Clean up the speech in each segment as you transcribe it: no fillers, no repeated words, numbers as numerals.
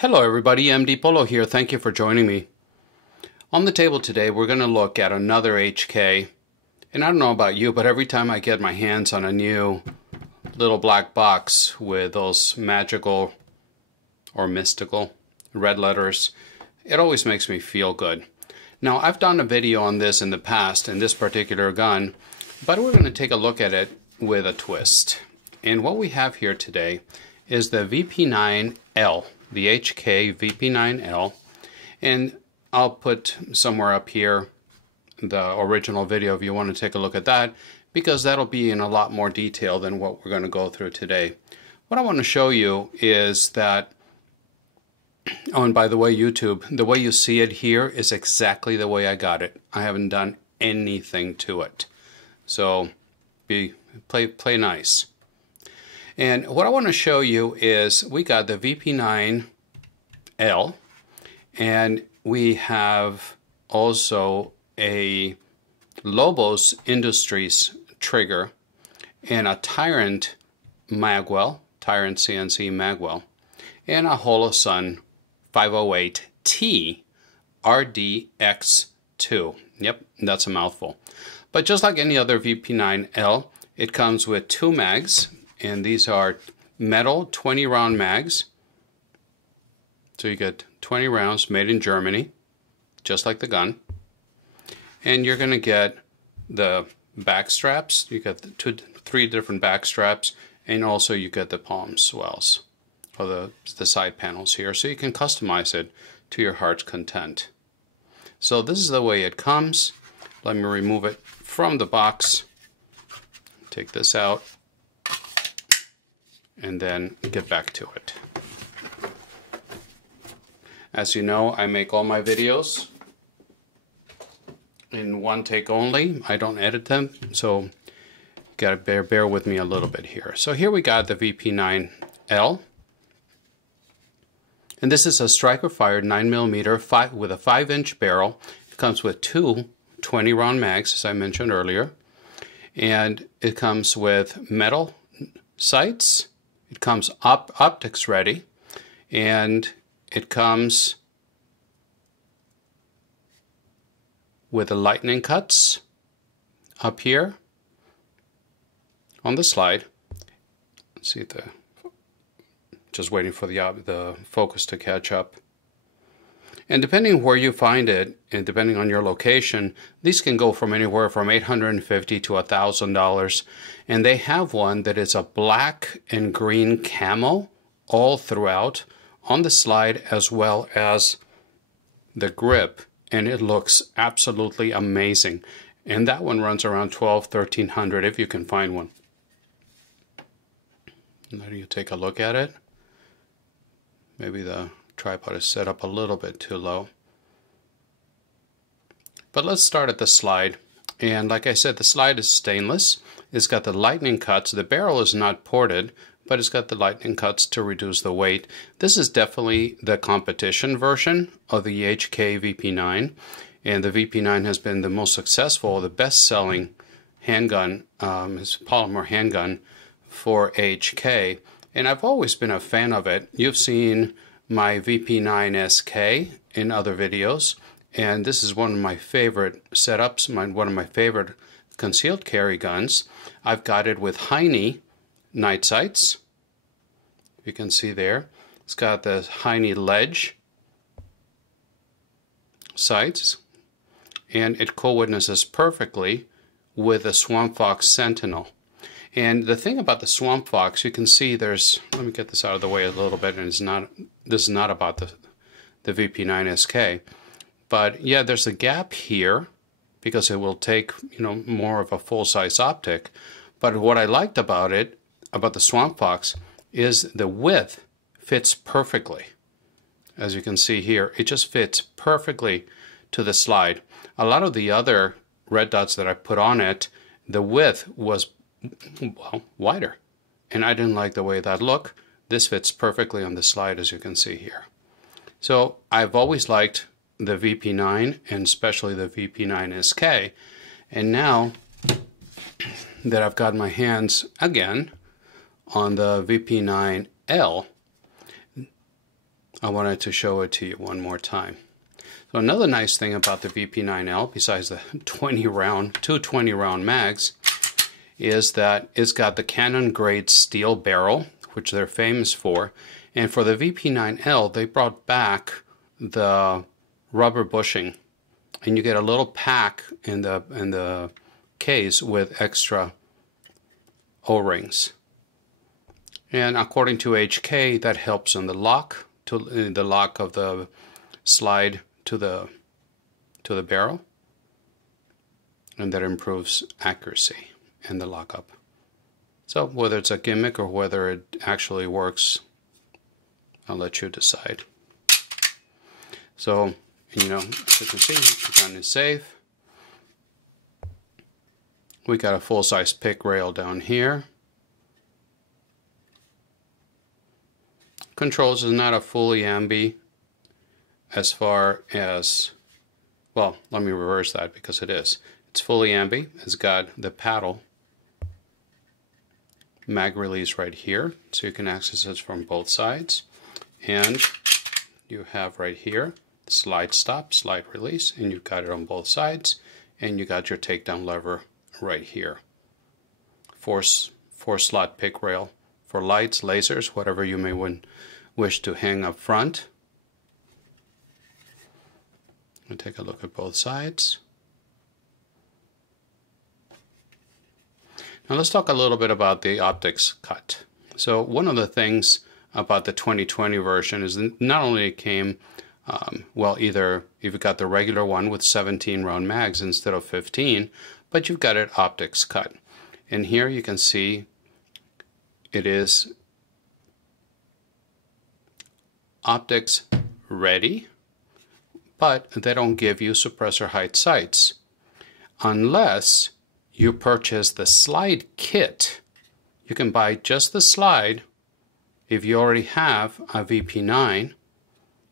Hello everybody, MD Polo here. Thank you for joining me. On the table today we're going to look at another HK, and I don't know about you, but every time I get my hands on a new little black box with those magical or mystical red letters, it always makes me feel good. Now, I've done a video on this in the past in this particular gun, but we're going to take a look at it with a twist. And what we have here today is the VP9-L, the HK VP9-L, and I'll put somewhere up here the original video if you want to take a look at that, because that'll be in a lot more detail than what we're going to go through today. What I want to show you is that, oh, and by the way, YouTube, the way you see it here is exactly the way I got it. I haven't done anything to it. So play nice. And what I want to show you is we got the VP9-L, and we have also a Lobos Industries trigger and a Tyrant Magwell, Tyrant CNC Magwell, and a Holosun 508T RDX2. Yep, that's a mouthful. But just like any other VP9-L, it comes with two mags, and these are metal 20 round mags. So you get 20 rounds made in Germany, just like the gun. And you're going to get the back straps. You get three different back straps, and also you get the palm swells, or the side panels here, so you can customize it to your heart's content. So this is the way it comes. Let me remove it from the box. Take this out, and then get back to it. As you know, I make all my videos in one take only. I don't edit them, so you gotta bear with me a little bit here. So here we got the VP9-L, and this is a striker fired 9mm with a 5-inch barrel. It comes with two 20 round mags, as I mentioned earlier, and it comes with metal sights. It comes optics ready, and it comes with the lightning cuts up here on the slide. Let's see, just waiting for the focus to catch up. And depending where you find it, and depending on your location, these can go from anywhere from $850 to $1,000. And they have one that is a black and green camo all throughout on the slide, as well as the grip. And it looks absolutely amazing. And that one runs around $1,200–1,300 if you can find one. Let you take a look at it. Maybe the tripod is set up a little bit too low. But let's start at the slide. And like I said, the slide is stainless. It's got the lightning cuts. The barrel is not ported, but it's got the lightning cuts to reduce the weight. This is definitely the competition version of the HK VP9. And the VP9 has been the most successful, the best-selling handgun, it's polymer handgun for HK. And I've always been a fan of it. You've seen my VP9SK in other videos, and this is one of my favorite setups, one of my favorite concealed carry guns. I've got it with Heine night sights. You can see there. It's got the Heine ledge sights, and it co-witnesses perfectly with the Swamp Fox Sentinel. And the thing about the Swamp Fox, you can see there's, let me get this out of the way a little bit, and this is not about the VP9SK. But yeah, there's a gap here because it will take, more of a full-size optic. But what I liked about it, about the Swamp Fox, is the width fits perfectly. As you can see here, it just fits perfectly to the slide. A lot of the other red dots that I put on it, the width was, well, wider, and I didn't like the way that looked. This fits perfectly on the slide, as you can see here. So I've always liked the VP9, and especially the VP9SK, and now that I've got my hands again on the VP9-L, I wanted to show it to you one more time. So another nice thing about the VP9-L, besides the 220 round mags, is that it's got the Canon grade steel barrel, which they're famous for. And for the VP9-L, they brought back the rubber bushing, and you get a little pack in the case with extra O-rings. And according to HK, that helps in the lock, to the lock of the slide to the barrel, and that improves accuracy and the lockup. So whether it's a gimmick or whether it actually works, I'll let you decide. So, you know, as you can see, the gun is safe. We got a full-size pick rail down here. Controls is not a fully ambi as far as, well, let me reverse that because it is. It's fully ambi. It's got the paddle mag release right here, so you can access it from both sides. And you have right here slide stop, slide release, and you've got it on both sides. And you got your takedown lever right here. Four slot pick rail for lights, lasers, whatever you may wish to hang up front. We'll take a look at both sides. Now let's talk a little bit about the optics cut. So one of the things about the 2020 version is not only it came, well, either you've got the regular one with 17 round mags instead of 15, but you've got it optics cut. And here you can see it is optics ready, but they don't give you suppressor height sights unless you purchase the slide kit. You can buy just the slide. If you already have a VP9,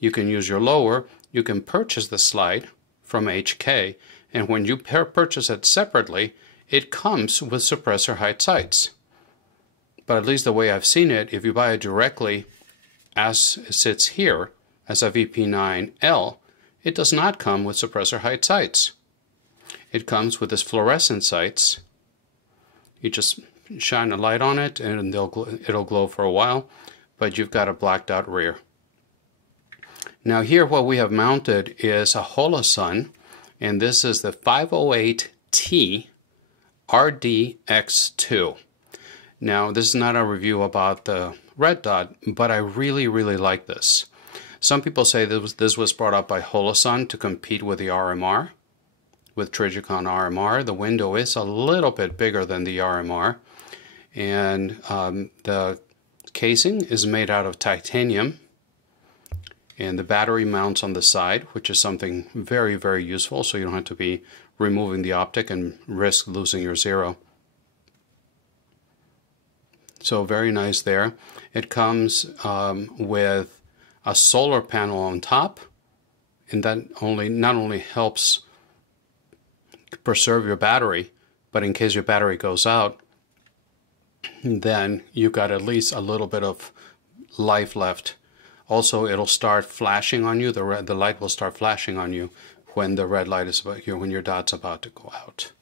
you can use your lower. You can purchase the slide from HK, and when you purchase it separately, it comes with suppressor height sights. But at least the way I've seen it, if you buy it directly as it sits here as a VP9-L, it does not come with suppressor height sights. It comes with this fluorescent sights. You just shine a light on it and it'll glow for a while, but you've got a blacked out rear. Now here what we have mounted is a Holosun, and this is the 508T RDX2. Now this is not a review about the red dot, but I really like this. Some people say this was brought up by Holosun to compete with the RMR. With Trijicon RMR, the window is a little bit bigger than the RMR, and the casing is made out of titanium, and the battery mounts on the side, which is something very useful, so you don't have to be removing the optic and risk losing your zero. So very nice there. It comes with a solar panel on top, and that not only helps preserve your battery, but in case your battery goes out, then you've got at least a little bit of life left. Also, it'll start flashing on you. The light will start flashing on you when the red light is when your dot's about to go out.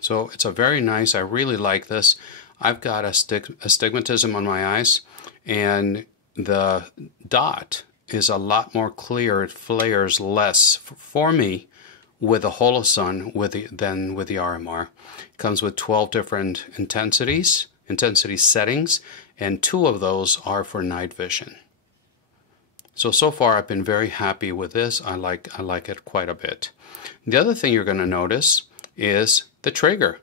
So it's a very nice. I really like this. I've got astigmatism on my eyes, and the dot is a lot more clear. It flares less for me with the Holosun than with the RMR. It comes with 12 different intensity settings, and 2 of those are for night vision. So far I've been very happy with this. I like it quite a bit. The other thing you're going to notice is the trigger.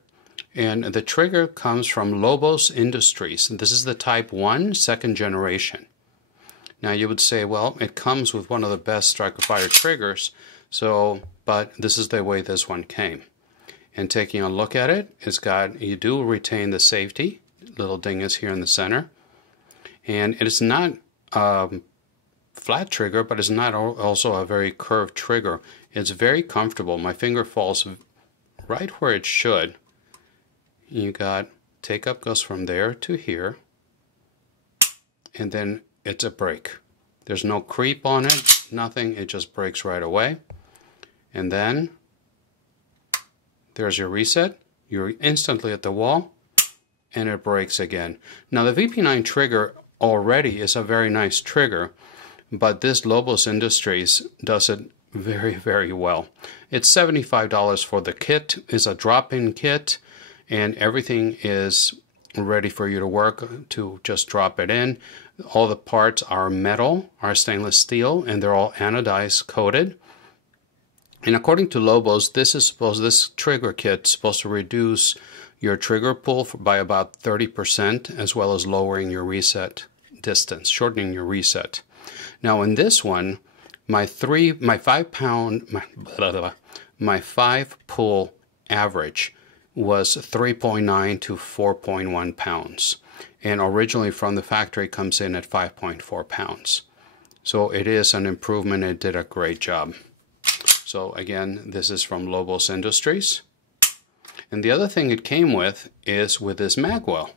And the trigger comes from Lobos Industries. This is the Type 1 2nd generation. Now you would say, well, it comes with one of the best striker fire triggers, but this is the way this one came. And taking a look at it, you do retain the safety, little dingus here in the center. And it is not a flat trigger, but it's not also a very curved trigger. It's very comfortable. My finger falls right where it should. You got take up goes from there to here. and then it's a break. There's no creep on it, nothing, it just breaks right away. And then there's your reset. You're instantly at the wall, and it breaks again. Now the VP9 trigger already is a very nice trigger, but this Lobos Industries does it very, very well. It's $75 for the kit. It's a drop-in kit, and everything is ready for you to work, to just drop it in. All the parts are metal, are stainless steel, and they're all anodized coated. And according to Lobos, this trigger kit is supposed to reduce your trigger pull by about 30%, as well as lowering your reset distance, shortening your reset. Now in this one, my 5 pull average was 3.9 to 4.1 pounds, and originally from the factory comes in at 5.4 pounds. So it is an improvement. It did a great job. So again, this is from Lobos Industries. And the other thing it came with is with this Magwell.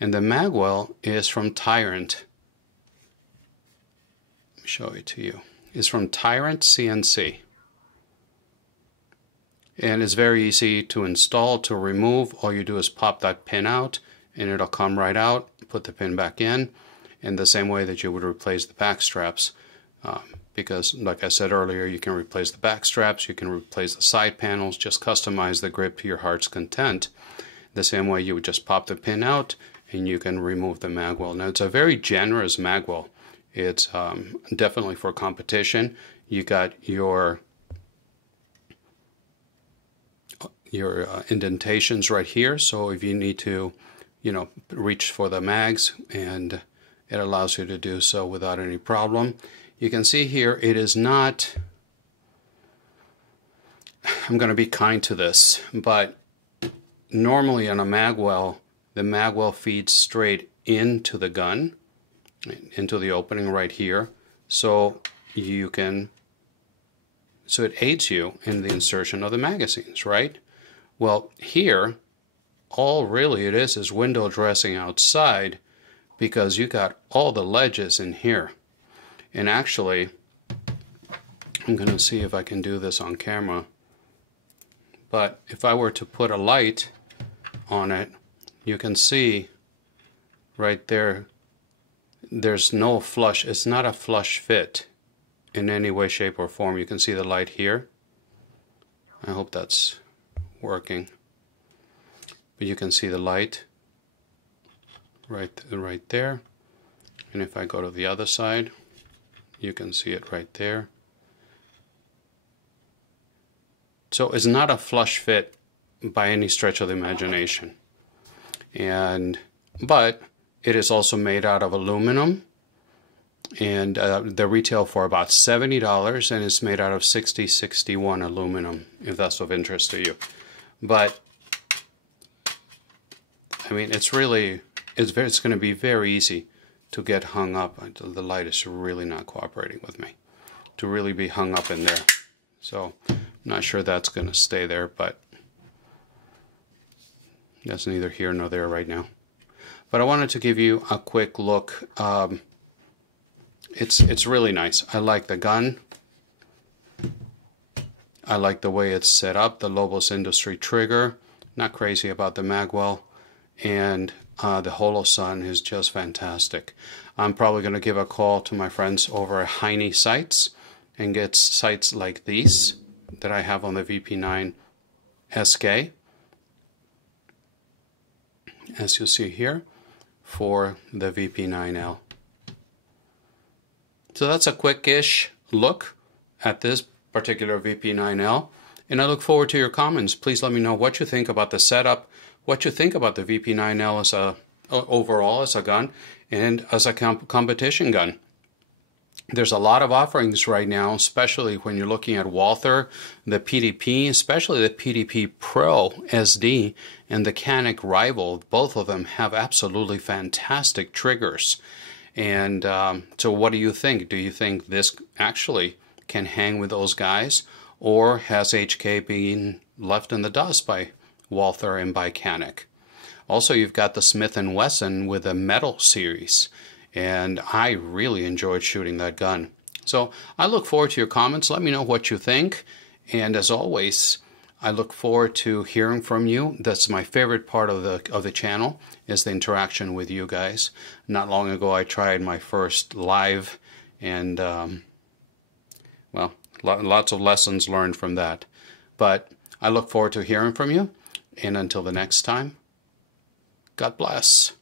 And the Magwell is from Tyrant. Let me show it to you. It's from Tyrant CNC. And it's very easy to install, to remove. All you do is pop that pin out and it'll come right out. Put the pin back in the same way that you would replace the back straps. Because like I said earlier, you can replace the back straps, you can replace the side panels, just customize the grip to your heart's content. The same way you would just pop the pin out and you can remove the Magwell. Now it's a very generous Magwell. It's definitely for competition. You got your indentations right here, so if you need to, reach for the mags, and it allows you to do so without any problem. You can see here it is not, I'm going to be kind to this, but normally on a Magwell, the Magwell feeds straight into the gun, into the opening right here, so it aids you in the insertion of the magazines, right? Well, here, all really it is window dressing outside, because you got all the ledges in here. And actually, I'm going to see if I can do this on camera, but if I were to put a light on it, you can see right there, there's no flush, it's not a flush fit in any way, shape, or form. You can see the light here. I hope that's working. But you can see the light right there. And if I go to the other side, you can see it right there. So it's not a flush fit by any stretch of the imagination. But it is also made out of aluminum, and they retail for about $70, and it's made out of 6061 aluminum, if that's of interest to you. But I mean, it's going to be very easy to get hung up. The light is really not cooperating with me, to really be hung up in there. So I'm not sure that's going to stay there, but that's neither here nor there right now. But I wanted to give you a quick look. It's really nice. I like the gun. I like the way it's set up, the Lobos Industry trigger. Not crazy about the Magwell. And the Holosun is just fantastic. I'm probably going to give a call to my friends over at Heine Sights and get sights like these that I have on the VP9 SK, as you see here, for the VP9L. So that's a quick-ish look at this particular VP9L, and I look forward to your comments. Please let me know what you think about the setup, what you think about the VP9L as overall as a gun and as a competition gun. There's a lot of offerings right now, especially when you're looking at Walther, the PDP, especially the PDP Pro SD and the Canik Rival. Both of them have absolutely fantastic triggers. And so what do you think? Do you think this actually can hang with those guys, or has HK been left in the dust by Walther and by Canik? Also, you've got the Smith & Wesson with a metal series, and I really enjoyed shooting that gun. So I look forward to your comments. Let me know what you think, and as always, I look forward to hearing from you. That's my favorite part of the channel, is the interaction with you guys. Not long ago I tried my first live, and well, lots of lessons learned from that. But I look forward to hearing from you, and until the next time, God bless.